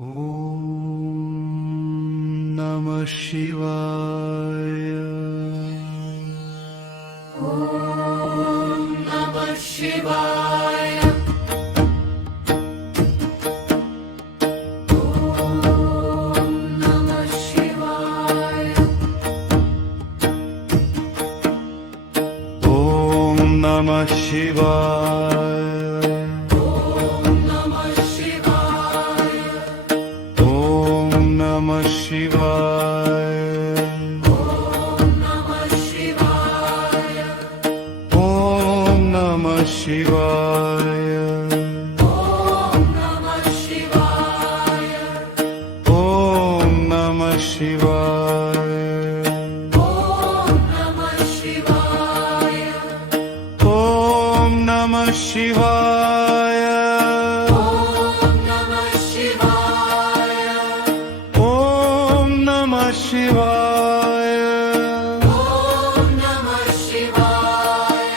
ॐ नमः शिवाय। ॐ नमः शिवाय। ॐ नमः शिवाय। ॐ नमः शिवाय। ॐ नमः शिवाय। ॐ नमः शिवाय। ॐ नमः शिवाय। ॐ नमः शिवाय। ॐ नमः शिवाय। ॐ नमः शिवाय। ॐ नमः शिवाय। ॐ नमः शिवाय। ॐ नमः शिवाय। ॐ नमः शिवाय।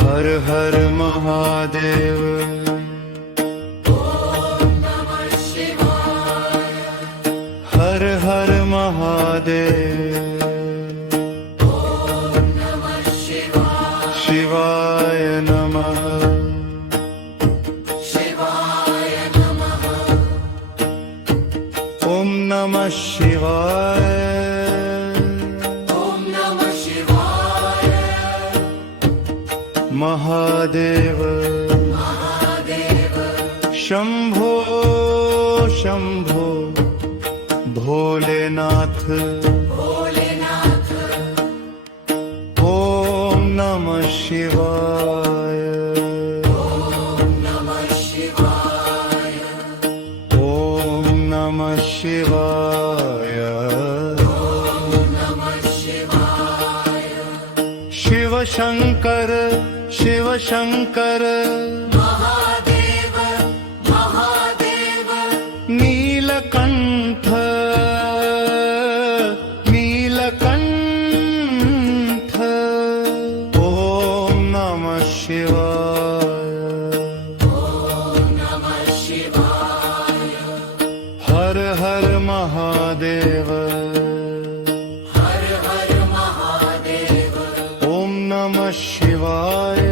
हर हर महादेव। ॐ नमः शिवाय। हर हर महादेव। ॐ नमः शिवाय। शिवाय नमः। शिवाय नमः। ॐ नमः शिवाय। ॐ नमः शिवाय। महादेव महादेव शंभो शंभो भोलेनाथ। भोलेनाथ। ॐ नमः शिवाय। ॐ नमः शिवाय। ॐ नमः शिवाय। ॐ नमः शिवाय। शिव शंकर शिव शंकर। महादेव महादेव नीलकंठ नीलकंठ। ॐ नमः शिवाय। ॐ नमः शिवाय। हर हर महादेव। हर हर महादेव। ॐ नमः शिवाय।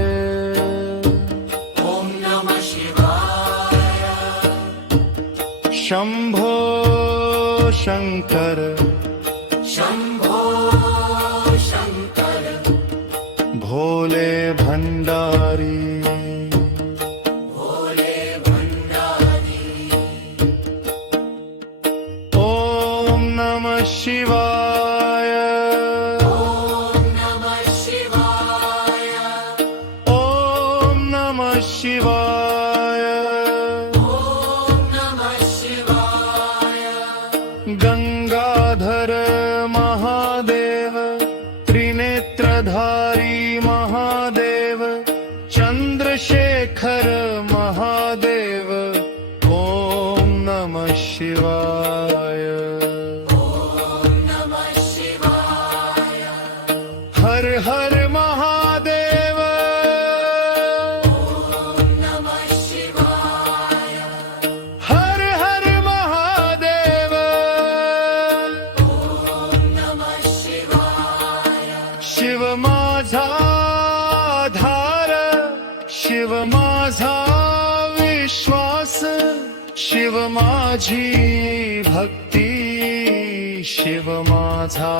ॐ नमः शिवाय। शंभो शंकर शंभो शंकर भोले भंडारी। भोले भंडारी। ॐ नमः शिवाय। ॐ नमः शिवाय। ॐ नमः शिवाय। ॐ नमः शिवाय। गंगाधर महादेव त्रिनेत्रधारी महादेव चंद्रशेखर महादेव। ॐ नमः शिवाय। ॐ नमः शिवाय। हर हर महादेव। ॐ नमः शिवाय। हर हर महादेव। ॐ नमः शिवाय। शिव माझा आधार शिव माझा विश्वास शिव माझी भक्ती शिव माझा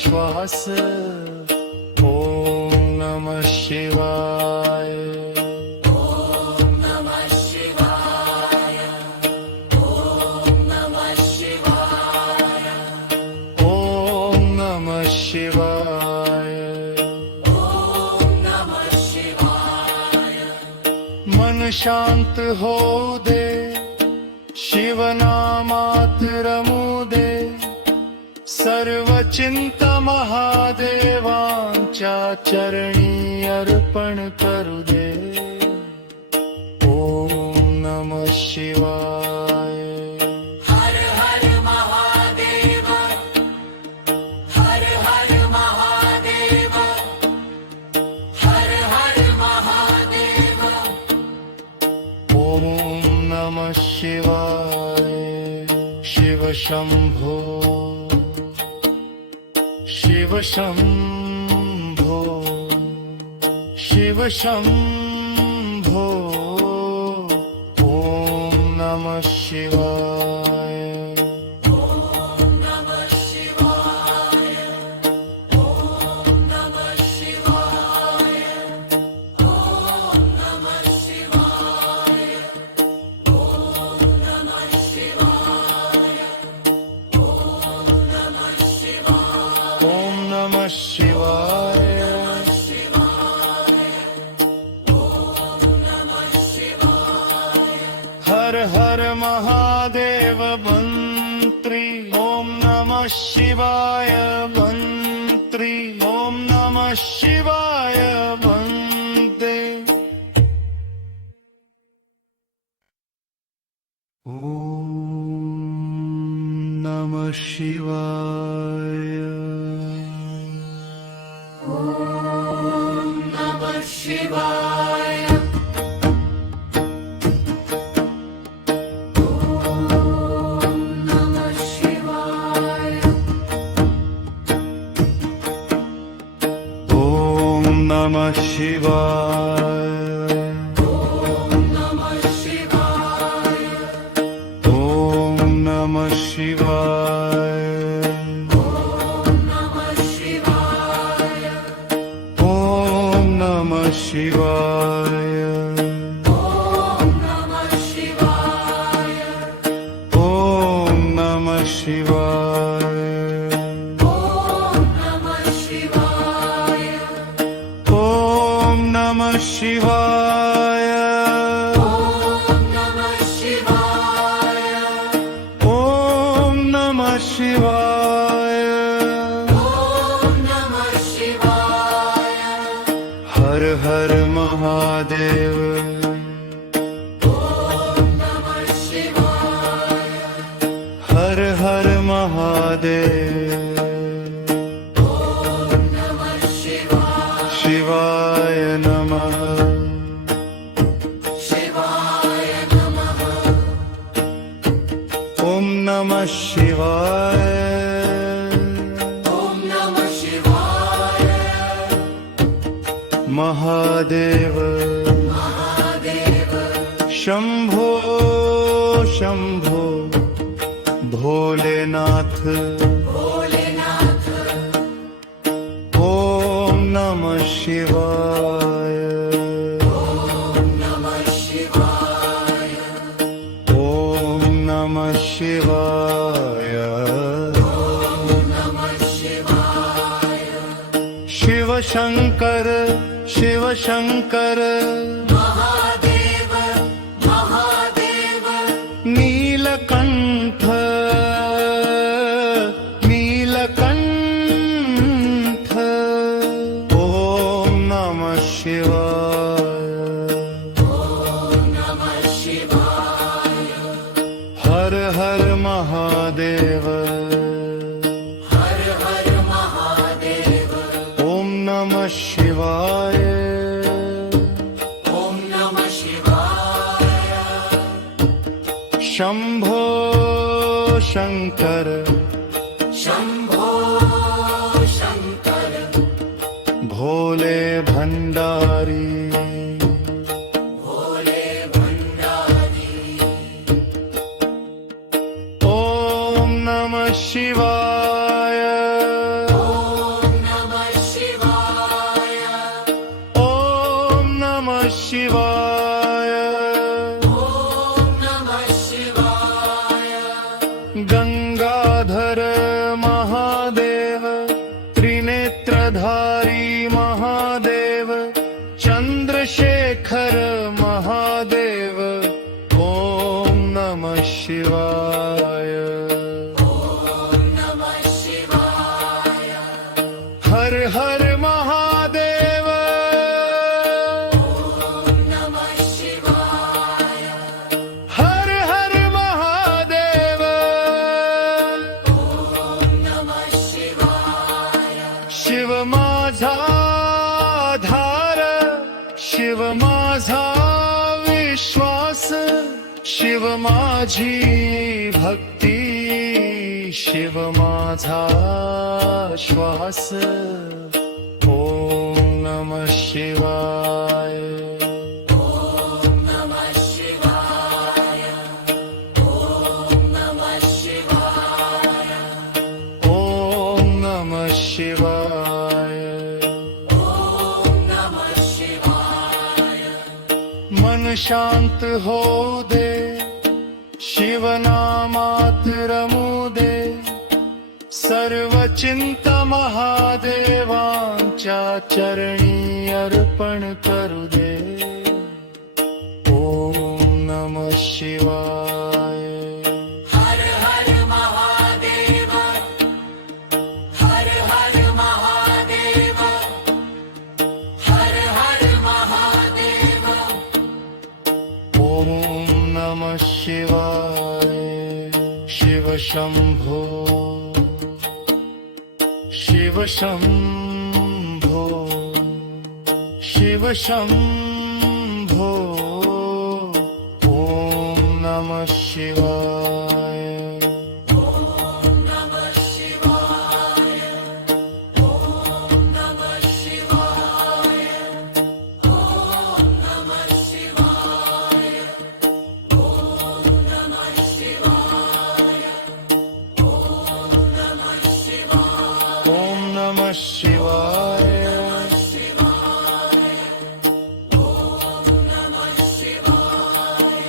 श्वास। ॐ नमः शिवाय। ॐ नमः शिवाय। ॐ नमः शिवाय। ॐ नमः शिवाय। ॐ नमः शिवाय। मन शांत हो दे शिव नामात रमू दे सर्व चिंता महादेवांच्या चरणी अर्पण करू दे। ॐ नमः शिवाय। हर हर महादेव। हर हर महादेव। हर हर महादेव। ॐ नमः शिवाय। शंभो शिव शंभो शिव शंभो ओम नमः शिवाय ॐ नमः शिवाय ॐ नमः शिवाय ॐ नमः शिवाय ॐ नमः शिवाय ॐ नमः शिवाय ओम नमः शिवाय हर हर महादेव मंत्री ओम नमः शिवाय मंत्री ओम नमः शिवाय वंदे ओम नमः शिवाय नमः शिवाय नमः शिवाय ओम नमः शिवाय नमः शिवाय ओम नमः शिवाय नमः शिवाय ओम नमः शिवाय नमः शिवाय ओम नमः शिवाय नमः शिवाय ओम नमः शिवाय नमः शिवाय ओम नमः शिवाय नमः शिवाय हर हर महादेव नमः शिवाय हर हर महादेव नमः शिवाय शिवाय नमः शिवाय नमः ओम नमः शिवाय ॐ नमः शिवाय महादेव महादेव शंभो शंभो भोलेनाथ भोलेनाथ ओम नमः शिवाय नमः शिवाय ओम नमः शिवाय नमः शिवाय शिव शंकर शिव शंकर महादेव महादेव नीलकंठ नीलकंठ ओम नमः शिवाय नमः शिवाय हर हर महादेव हर हर महादेव ओम नमः शिवाय ॐ नमः शिवाय शंभो शंकर शंभो शंकर भोले भंडारी भोले भंडारी ओम नमः शिवाय ॐ नमः शिवाय ओम नमः शिवाय ॐ नमः शिवाय गंगाधर महादेव त्रिनेत्रधारी महादेव चंद्रशेखर महादेव ओम नमः शिवाय नमः शिवाय हर हर महादेव नमः शिवाय हर हर महादेव नमः शिवाय शिव माझा आधार शिव माझा विश्वास शिव माझी भक्ती शिव माझा श्वास ओम नमः शिवाय ॐ नमः शिवाय ॐ नमः शिवाय ओम नमः शिवाय ॐ नमः शिवाय मन शांत हो दे शिवनामात रमू दे सर्व चिंता महादेवांच्या चरणी अर्पण करू दे ओम नमः शिवाय हर हर महादेव हर हर महादेव हर हर महादेव ओम नमः शिवाय शिव शंभो शिव शंभो शिव शंभो ओम नमः शिवाय ॐ नमः शिवाय ॐ नमः शिवाय ॐ नमः शिवाय ॐ नमः शिवाय ॐ नमः शिवाय ओम नमः शिवाय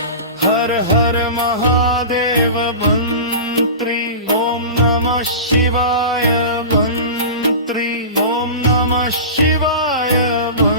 हर हर महादेव मंत्री ओम नमः शिवाय मंत्री ओम नमः शिवाय मंत्री